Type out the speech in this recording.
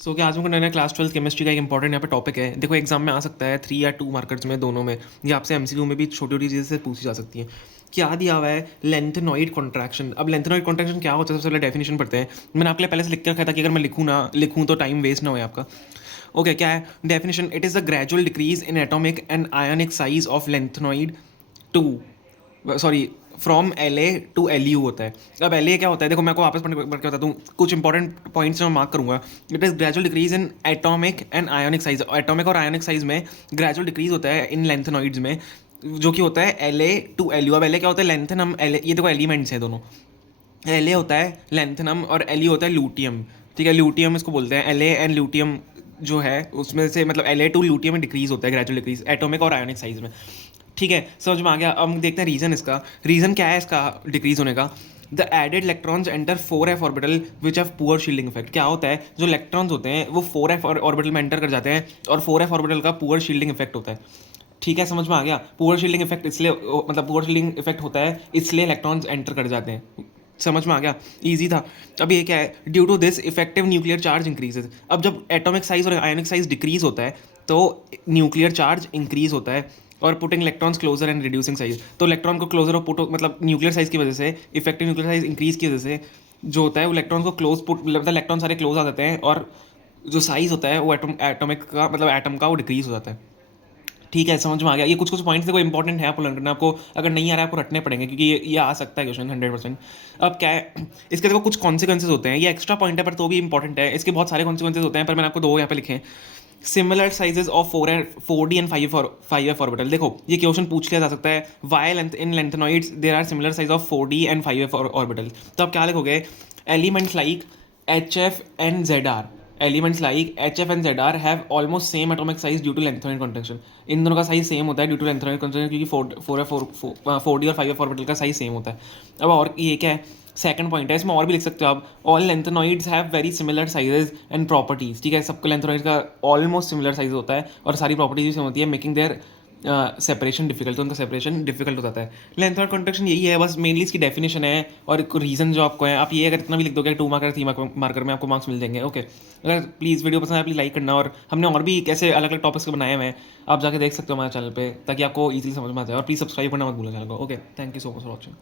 क्या आज हमको नया क्लास 12 केमिस्ट्री का एक इंपॉर्टेंट यहाँ पे टॉपिक है। देखो एग्जाम में आ सकता है 3 या 2 मार्कर्स में, दोनों में, या आपसे एमसीक्यू में भी छोटी छोटी चीज़ें से पूछी जा सकती हैं। क्या दिया हुआ है? Lanthanoid contraction. अब लेंथेनॉइड कॉन्ट्रैक्शन क्या होता है? सबसे पहले डेफिनेशन पढ़ते हैं। मैंने आपके लिए पहले से लिख के रखा था कि अगर मैं लिखूँ तो टाइम वेस्ट ना हो आपका। ओके, क्या है definition? It is the gradual decrease in atomic and ionic size of lanthanoid to, sorry, from L A to L U होता है। अब एल ए क्या होता है? देखो मैं आपको वापस पढ़ के बताता हूँ, कुछ इंपॉर्टेंट पॉइंट्स मैं मार्क करूंगा। It is gradual decrease in atomic and ionic size. Atomic और आयोनिक साइज में ग्रेजुअल डिक्रीज होता है इन लेंथेनॉइड्स में, जो कि होता है L A to L U. अब एल ए क्या होता है? लेंथेनम। एल ये देखो एलिमेंट्स हैं दोनों। एल ए होता है लेंथेनम और एल यू होता है ल्यूटियम। ठीक है, ल्यूटियम इसको बोलते हैं। एल ए एंड ल्यूटियम जो है उसमें से, मतलब एल ए टू ल्यूटियम में डिक्रीज होता है, ग्रेजुअल डिक्रीज एटॉमिक और आयोनिक साइज में। ठीक है, समझ में आ गया। अब हम देखते हैं रीज़न इसका। रीज़न क्या है इसका डिक्रीज होने का? The added electrons enter 4f orbital which have poor shielding effect. क्या होता है? जो इलेक्ट्रॉन्स होते हैं वो 4f ऑर्बिटल में एंटर कर जाते हैं, और 4f ऑर्बिटल का पुअर शील्डिंग इफेक्ट होता है। ठीक है, समझ में आ गया। पुअर शील्डिंग इफेक्ट इसलिए, मतलब पुअर शील्डिंग इफेक्ट होता है इसलिए इलेक्ट्रॉन्स एंटर कर जाते हैं। समझ में आ गया, इजी था। अब ये क्या है? Due to this effective nuclear charge increases. अब जब एटॉमिक साइज और आयोनिक साइज डिक्रीज होता है तो न्यूक्लियर चार्ज इंक्रीज होता है, और putting electrons closer and reducing size. तो इलेक्ट्रॉन को क्लोजर और पुट, मतलब न्यूक्लियर साइज की वजह से, इफेक्टिव न्यूक्लियर साइज इंक्रीज की वजह से जो होता है वो इलेक्ट्रॉन को क्लोज पुट, मतलब इलेक्ट्रॉन सारे क्लोज आ जाते हैं, और जो साइज होता है वो एटॉमिक का, मतलब एटम का, वो डिक्रीज हो जाता है। ठीक है, समझ में आ गया। ये कुछ कुछ पॉइंट्स देखो इंपॉर्टेंट है, आपको लर्न करना। आपको अगर नहीं आ रहा है आपको रटने पड़ेंगे, क्योंकि ये आ सकता है क्वेश्चन 100%। अब क्या है इसके? देखो कुछ कॉन्सिक्वेंसेज होते हैं। ये एक्स्ट्रा पॉइंट है पर तो भी इंपॉर्टेंट है। इसके बहुत सारे कॉन्सिक्वेंसेज होते हैं, पर मैंने आपको दो यहाँ पे लिखे हैं। Similar sizes of 4D and 5F orbital. देखो ये क्वेश्चन पूछ लिया जा सकता है, why length in lanthanoids there are similar size of 4D and 5F orbital. तो आप क्या लिखोगे? Elements like HF and ZR, elements like HF and ZR have almost same atomic size due to lanthanoid contraction. इन दोनों का size same होता है due to lanthanoid contraction, क्योंकि 4D और 5F ऑर्बिटल का साइज सेम होता है। अब और ये क्या है? सेकंड पॉइंट है, इसमें और भी लिख सकते हो आप। All lanthanoids have very similar sizes and properties. ठीक है, सबका लेंथेनॉइड का ऑलमोस्ट सिमिलर साइज होता है और सारी प्रॉपर्टीज भी सेम होती है, मेकिंग देयर सेपरेशन डिफिकल्ट। तो उनका सेपरेशन डिफिकल्ट हो जाता है। लेंथेनॉइड कॉन्ट्रैक्शन यही है बस, मेनली इसकी डेफिनेशन है और रीजन जो आपको है। आप ये अगर इतना भी लिख दोगे 2 मार्कर 3 मार्कर में आपको मार्क्स मिल जाएंगे। ओके, अगर प्लीज़ वीडियो पसंद है प्लीज़ लाइक करना, और हमने और भी कैसे अलग अलग टॉपिक्स के बनाए हुए हैं, आप जाके देख सकते हो हमारे चैनल पे, ताकि आपको ईजिली समझ में आ जाए। और प्लीज़ सब्सक्राइब करना मत भूलना चैनल को। Okay, thank you so much for watching.